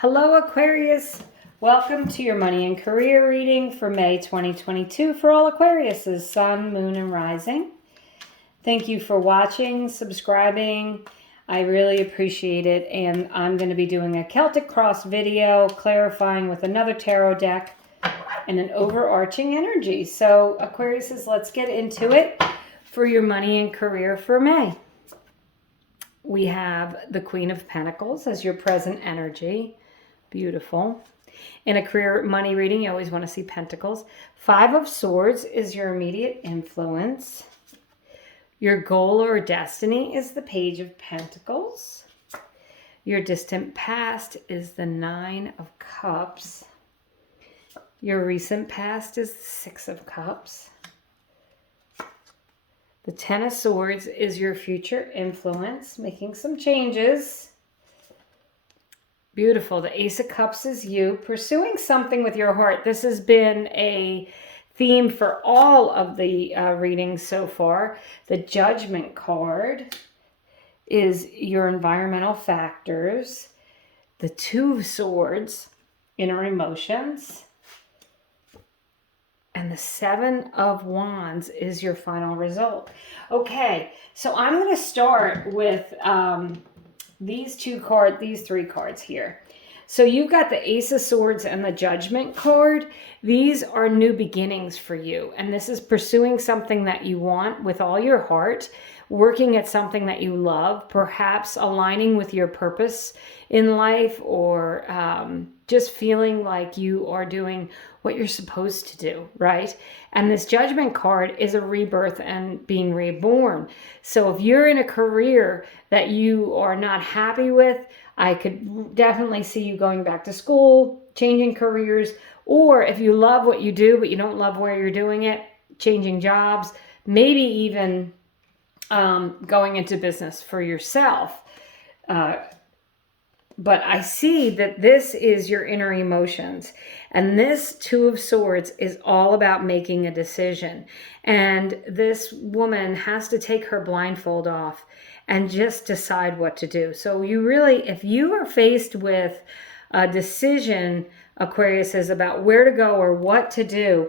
Hello, Aquarius. Welcome to your money and career reading for May 2022 for all Aquariuses, Sun, Moon, and Rising. Thank you for watching, subscribing. I really appreciate it. And I'm going to be doing a Celtic Cross video, clarifying with another tarot deck and an overarching energy. So, Aquariuses, let's get into it for your money and career for May. We have the Queen of Pentacles as your present energy. Beautiful. In a career money reading, you always want to see pentacles. Five of Swords is your immediate influence. Your goal or destiny is the Page of Pentacles. Your distant past is the Nine of Cups. Your recent past is the Six of Cups. The Ten of Swords is your future influence, making some changes. Beautiful. The Ace of Cups is you pursuing something with your heart. This has been a theme for all of the readings so far. The Judgment card is your environmental factors. The Two of Swords, inner emotions. And the Seven of Wands is your final result. Okay, so I'm going to start with these three cards here. So you've got the Ace of Swords and the Judgment card. These are new beginnings for you. And this is pursuing something that you want with all your heart, working at something that you love, perhaps aligning with your purpose in life, or just feeling like you are doing what you're supposed to do, right? And this Judgment card is a rebirth and being reborn. So if you're in a career that you are not happy with, I could definitely see you going back to school, changing careers, or if you love what you do, but you don't love where you're doing it, changing jobs, maybe even going into business for yourself. But I see that this is your inner emotions. And this Two of Swords is all about making a decision. And this woman has to take her blindfold off and just decide what to do. So you really, if you are faced with a decision, Aquarius, is about where to go or what to do,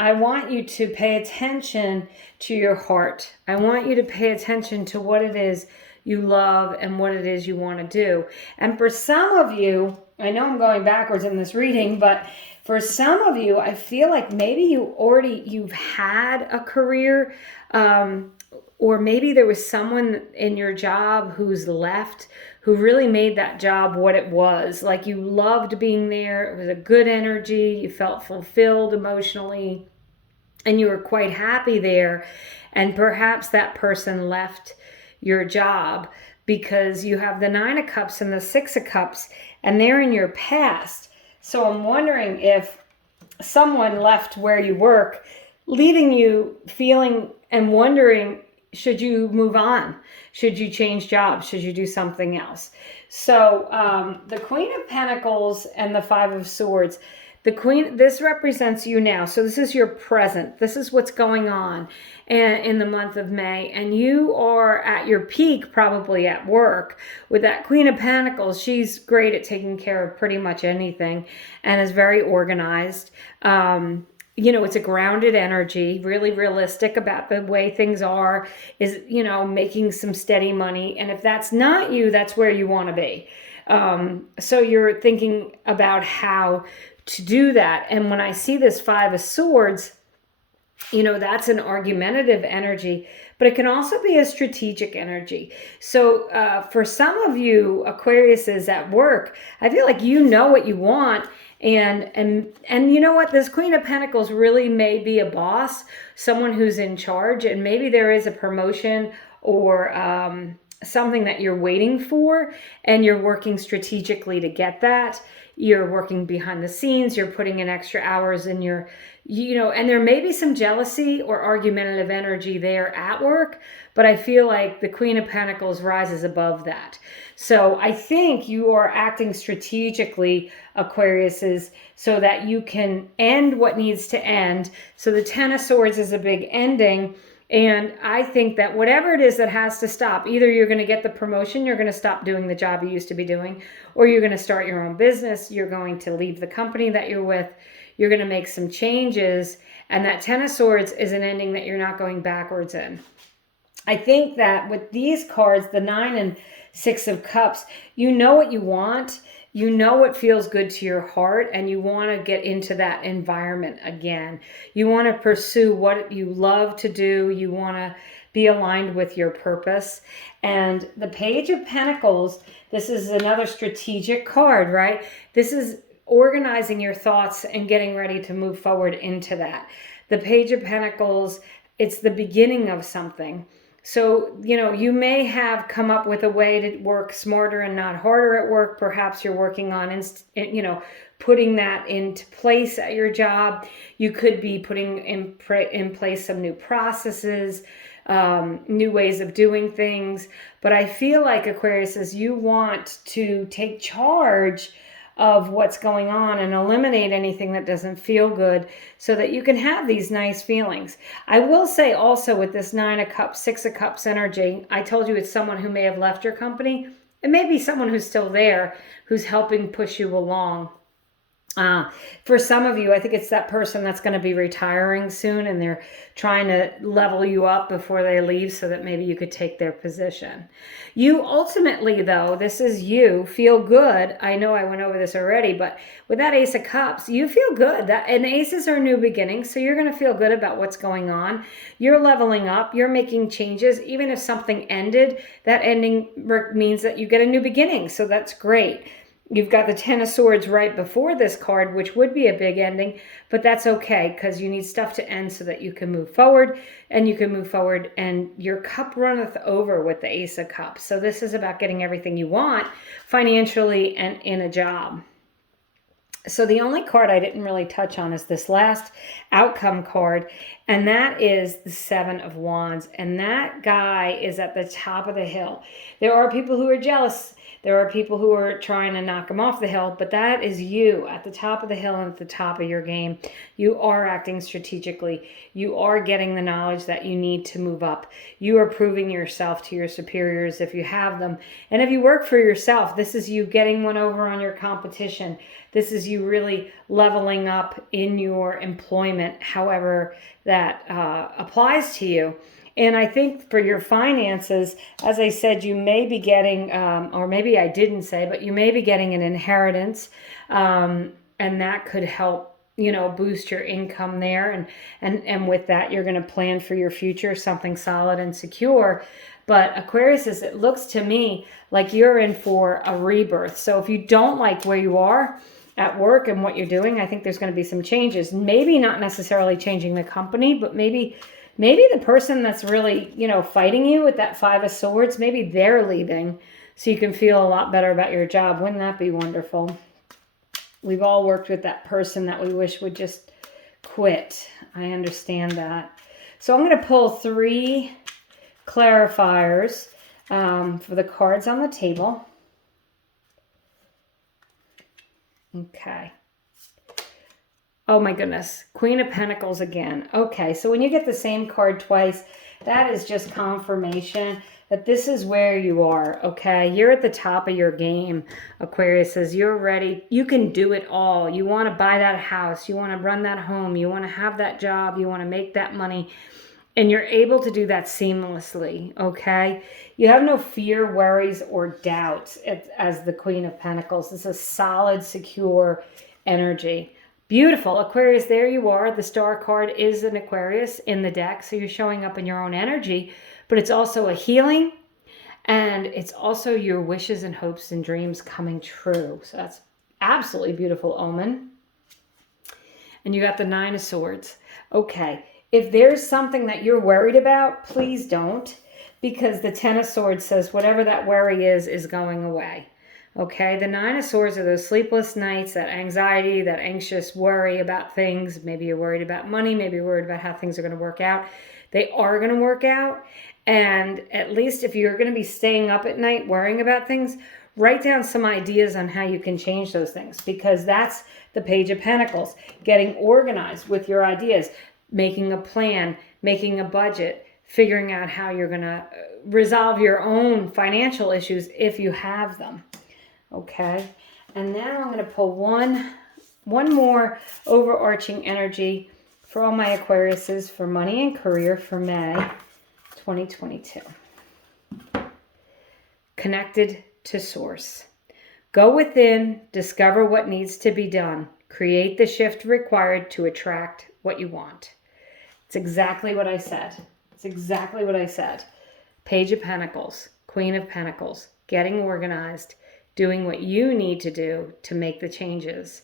I want you to pay attention to your heart. I want you to pay attention to what it is you love and what it is you want to do. And for some of you, I know I'm going backwards in this reading, but for some of you, I feel like maybe you've had a career, or maybe there was someone in your job who's left, who really made that job what it was. Like you loved being there. It was a good energy. You felt fulfilled emotionally, and you were quite happy there. And perhaps that person left your job because you have the Nine of Cups and the Six of Cups, and they're in your past. So I'm wondering if someone left where you work, leaving you feeling and wondering, should you move on? Should you change jobs? Should you do something else? So the Queen of Pentacles and the Five of Swords, the Queen, this represents you now. So this is your present. This is what's going on in the month of May. And you are at your peak probably at work with that Queen of Pentacles. She's great at taking care of pretty much anything and is very organized. You know, it's a grounded energy, really realistic about the way things are, is, you know, making some steady money. And if that's not you, that's where you want to be. So you're thinking about how to do that. And when I see this Five of Swords, you know, that's an argumentative energy, but it can also be a strategic energy. So for some of you Aquariuses at work, I feel like you know what you want. And you know what? This Queen of Pentacles really may be a boss, someone who's in charge, and maybe there is a promotion or something that you're waiting for, and you're working strategically to get that. You're working behind the scenes, you're putting in extra hours in your, you know, and there may be some jealousy or argumentative energy there at work, but I feel like the Queen of Pentacles rises above that. So I think you are acting strategically, Aquariuses, so that you can end what needs to end. So the Ten of Swords is a big ending, And I think that whatever it is that has to stop, either you're going to get the promotion, you're going to stop doing the job you used to be doing, or you're going to start your own business, you're going to leave the company that you're with, you're going to make some changes, and that Ten of Swords is an ending that you're not going backwards in. I think that with these cards, the 9 and 6 of Cups, you know what you want. You know what feels good to your heart, and you want to get into that environment again. You want to pursue what you love to do. You want to be aligned with your purpose. And the Page of Pentacles, this is another strategic card, right? This is organizing your thoughts and getting ready to move forward into that. The Page of Pentacles, it's the beginning of something. So, you may have come up with a way to work smarter and not harder at work. Perhaps you're working on, putting that into place at your job. You could be putting in place some new processes, new ways of doing things. But I feel like, Aquarius, is you want to take charge of what's going on and eliminate anything that doesn't feel good so that you can have these nice feelings. I will say also with this 9 of Cups, 6 of Cups energy, I told you it's someone who may have left your company. It may be someone who's still there, who's helping push you along. For some of you, I think it's that person that's going to be retiring soon, and they're trying to level you up before they leave so that maybe you could take their position. You ultimately, though, this is you, feel good. I know I went over this already, but with that Ace of Cups, you feel good. And aces are new beginnings, so you're going to feel good about what's going on. You're leveling up. You're making changes. Even if something ended, that ending means that you get a new beginning, so that's great. You've got the 10 of Swords right before this card, which would be a big ending, but that's okay because you need stuff to end so that you can move forward, and you can move forward, and your cup runneth over with the Ace of Cups. So this is about getting everything you want financially and in a job. So the only card I didn't really touch on is this last outcome card, and that is the 7 of Wands. And that guy is at the top of the hill. There are people who are jealous. There are people who are trying to knock him off the hill, but that is you at the top of the hill and at the top of your game. You are acting strategically. You are getting the knowledge that you need to move up. You are proving yourself to your superiors if you have them. And if you work for yourself, this is you getting one over on your competition. This is you really leveling up in your employment, however that applies to you. And I think for your finances, as I said, you may be getting, or maybe I didn't say, but you may be getting an inheritance, and that could help, boost your income there. And with that, you're going to plan for your future, something solid and secure. But Aquarius, it looks to me like you're in for a rebirth. So if you don't like where you are at work and what you're doing, I think there's going to be some changes. Maybe not necessarily changing the company, but maybe the person that's really, fighting you with that 5 of Swords, maybe they're leaving so you can feel a lot better about your job. Wouldn't that be wonderful? We've all worked with that person that we wish would just quit. I understand that. So I'm going to pull 3 clarifiers for the cards on the table. Okay. Oh my goodness, Queen of Pentacles again. Okay, so when you get the same card twice, that is just confirmation that this is where you are, okay? You're at the top of your game, Aquarius. Says you're ready. You can do it all. You want to buy that house. You want to run that home. You want to have that job. You want to make that money. And you're able to do that seamlessly, okay? You have no fear, worries, or doubts as the Queen of Pentacles. This is a solid, secure energy. Beautiful. Aquarius, there you are. The star card is an Aquarius in the deck, so you're showing up in your own energy, but it's also a healing, and it's also your wishes and hopes and dreams coming true. So that's absolutely beautiful omen. And you got the 9 of Swords. Okay, if there's something that you're worried about, please don't, because the 10 of Swords says whatever that worry is going away. Okay, the 9 of Swords are those sleepless nights, that anxiety, that anxious worry about things. Maybe you're worried about money. Maybe you're worried about how things are going to work out. They are going to work out. And at least if you're going to be staying up at night worrying about things, write down some ideas on how you can change those things, because that's the Page of Pentacles. Getting organized with your ideas, making a plan, making a budget, figuring out how you're going to resolve your own financial issues if you have them. Okay. And now I'm going to pull one more overarching energy for all my Aquariuses for money and career for May 2022. Connected to source. Go within, discover what needs to be done. Create the shift required to attract what you want. It's exactly what I said. It's exactly what I said. Page of Pentacles, Queen of Pentacles, getting organized, doing what you need to do to make the changes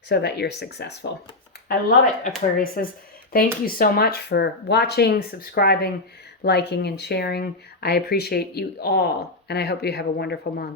so that you're successful. I love it, Aquariuses. Thank you so much for watching, subscribing, liking, and sharing. I appreciate you all, and I hope you have a wonderful month.